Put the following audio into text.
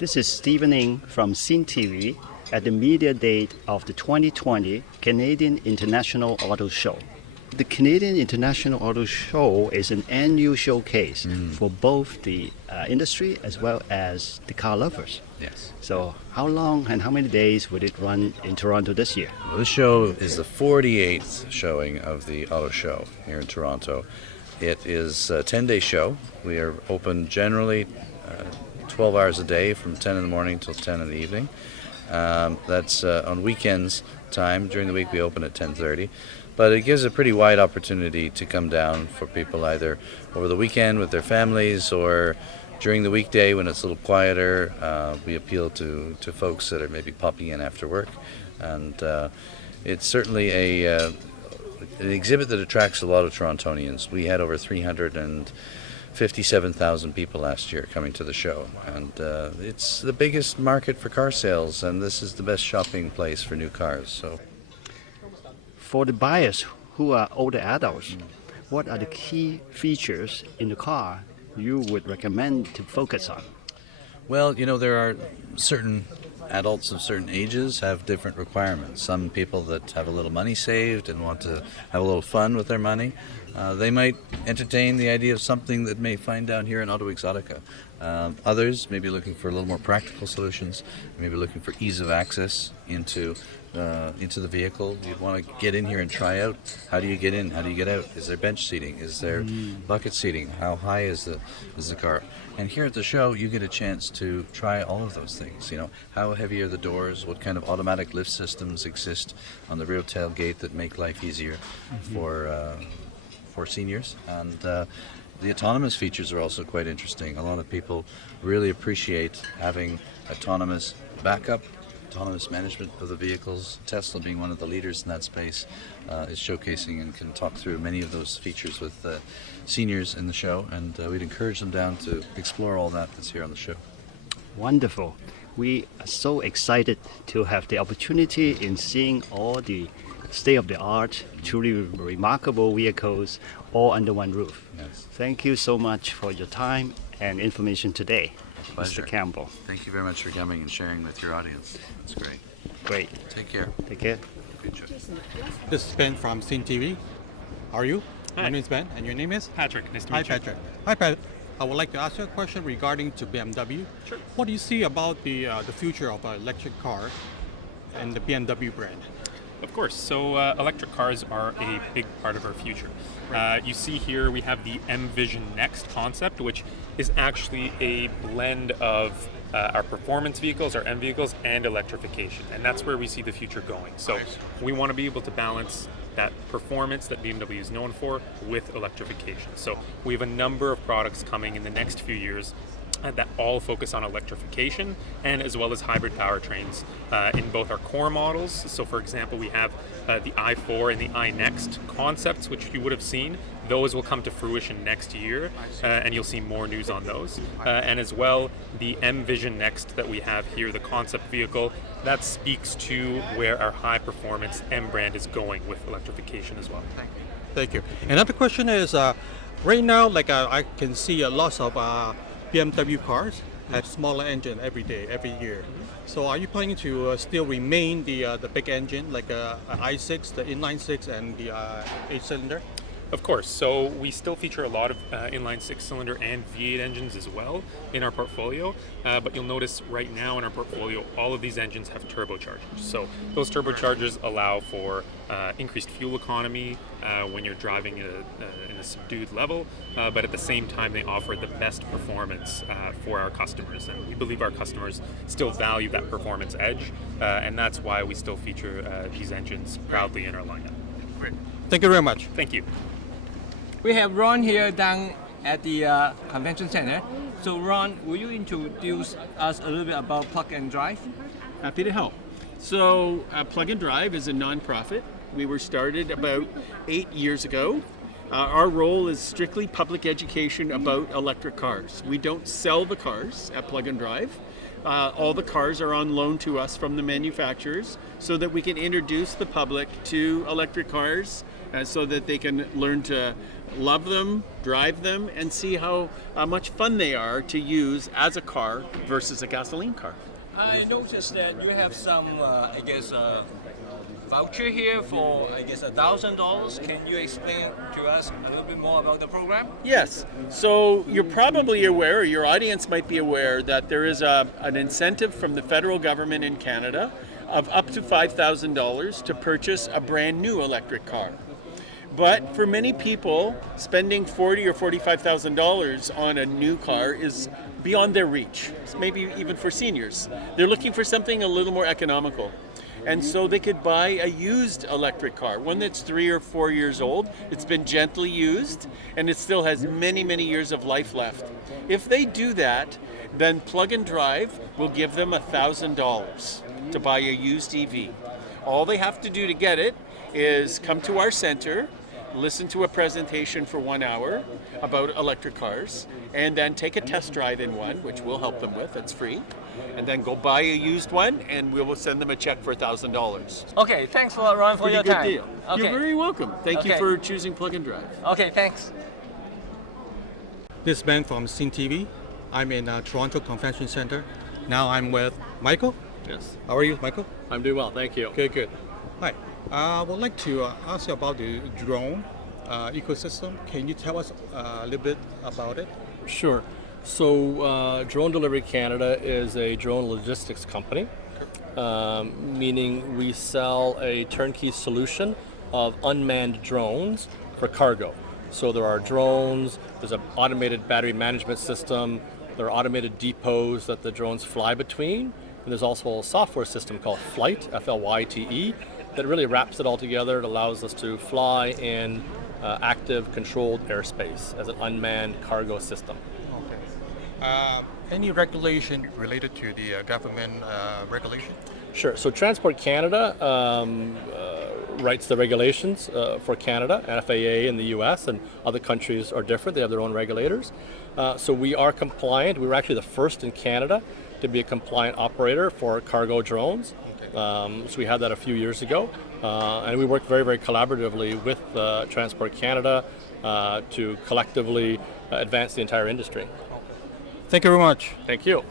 This is Stephen Ng from senTV at the media date of the 2020 Canadian International Auto Show. The Canadian International Auto Show is an annual showcase for both the industry as well as the car lovers. Yes. So how long and how many days would it run in Toronto this year? Well, this show is the 48th showing of the auto show here in Toronto. It is a 10-day show. We are open generally 12 hours a day from 10 in the morning till 10 in the evening. That's on weekends time. During the week we open at 10:30. But it gives a pretty wide opportunity to come down for people either over the weekend with their families or during the weekday when it's a little quieter. We appeal to folks that are maybe popping in after work. And it's certainly an exhibit that attracts a lot of Torontonians. We had over 357,000 people last year coming to the show, and it's the biggest market for car sales, and this is the best shopping place for new cars. So, For the buyers who are older adults, what are the key features in the car you would recommend to focus on? well, there are certain adults of certain ages have different requirements. Some people that have a little money saved and want to have a little fun with their money, they might entertain the idea of something that may find down here in Auto Exotica. Others may be looking for a little more practical solutions, maybe looking for ease of access into the vehicle. You'd want to get in here and try out. How do you get in? How do you get out? Is there bench seating? Is there bucket seating? How high is the car? And here at the show, you get a chance to try all of those things. How heavy are the doors? What kind of automatic lift systems exist on the rear tailgate that make life easier for seniors? And the autonomous features are also quite interesting. A lot of people really appreciate having autonomous backup, autonomous management of the vehicles. Tesla, being one of the leaders in that space, is showcasing and can talk through many of those features with seniors in the show, and we'd encourage them down to explore all that's here on the show. Wonderful. We are so excited to have the opportunity in seeing all the state-of-the-art, truly remarkable vehicles all under one roof. Yes. Thank you so much for your time and information today, Pleasure. Mr. Campbell. Thank you very much for coming and sharing with your audience. It's great. Great. Take care. Take care. Good job. This is Ben from senTV. How are you? Hi. My name is Ben, and your name is? Patrick, nice to Hi, meet you. Patrick. Hi, Patrick. I would like to ask you a question regarding to BMW. Sure. What do you see about the future of an electric car and the BMW brand? Of course. So electric cars are a big part of our future. You see here we have the M Vision Next concept, which is actually a blend of our performance vehicles, our M vehicles, and electrification. And that's where we see the future going. So we want to be able to balance that performance that BMW is known for with electrification. So we have a number of products coming in the next few years that all focus on electrification and as well as hybrid powertrains in both our core models. So for example, we have the i4 and the iNext concepts, which you would have seen. Those will come to fruition next year, and you'll see more news on those. And as well, the M Vision Next that we have here, the concept vehicle, that speaks to where our high performance M brand is going with electrification as well. Thank you. Another question is, right now, I can see a lot of BMW cars have smaller engine every year. So are you planning to still remain the big engine, like i6, the inline six, and the 8-cylinder? Of course. So we still feature a lot of inline 6-cylinder and V8 engines as well in our portfolio. But you'll notice right now in our portfolio, all of these engines have turbochargers. So those turbochargers allow for increased fuel economy when you're driving in a subdued level. But at the same time, they offer the best performance for our customers. And we believe our customers still value that performance edge. And that's why we still feature these engines proudly in our lineup. Great. Thank you very much. Thank you. We have Ron here down at the convention center. So Ron, will you introduce us a little bit about Plug and Drive? Happy to help. So Plug and Drive is a nonprofit. We were started about 8 years ago. Our role is strictly public education about electric cars. We don't sell the cars at Plug and Drive. All the cars are on loan to us from the manufacturers so that we can introduce the public to electric cars so that they can learn to love them, drive them, and see how much fun they are to use as a car versus a gasoline car. I noticed that you have some, voucher here for, $1,000. Can you explain to us a little bit more about the program? Yes. So you're probably aware, or your audience might be aware, that there is an incentive from the federal government in Canada of up to $5,000 to purchase a brand new electric car. But for many people, spending $40,000 or $45,000 on a new car is beyond their reach. Maybe even for seniors, they're looking for something a little more economical. And so they could buy a used electric car, one that's 3 or 4 years old. It's been gently used, and it still has many, many years of life left. If they do that, then Plug and Drive will give them $1,000 to buy a used EV. All they have to do to get it is come to our center, listen to a presentation for 1 hour about electric cars, and then take a test drive in one, which we'll help them with, it's free, and then go buy a used one, and we will send them a check for $1,000. Okay, thanks a lot, Ron, for your Pretty good time. deal. Okay. You're very welcome. Thank you Okay. for choosing Plug and Drive. Okay, thanks. This is Ben from senTV. I'm in Toronto Convention Center. Now I'm with Michael. Yes, How are you, Michael? I'm doing well, thank you. Good. Hi. I would like to ask you about the drone ecosystem. Can you tell us a little bit about it? Sure. So, Drone Delivery Canada is a drone logistics company, meaning we sell a turnkey solution of unmanned drones for cargo. So there are drones, there's an automated battery management system, there are automated depots that the drones fly between, and there's also a software system called Flyte, F-L-Y-T-E, that really wraps it all together. It allows us to fly in active, controlled airspace as an unmanned cargo system. Any regulation related to the government regulation? Sure. So Transport Canada writes the regulations for Canada, and FAA in the U.S. and other countries are different. They have their own regulators. So we are compliant. We were actually the first in Canada to be a compliant operator for cargo drones. So we had that a few years ago, and we work very, very collaboratively with Transport Canada to collectively advance the entire industry. Thank you very much. Thank you.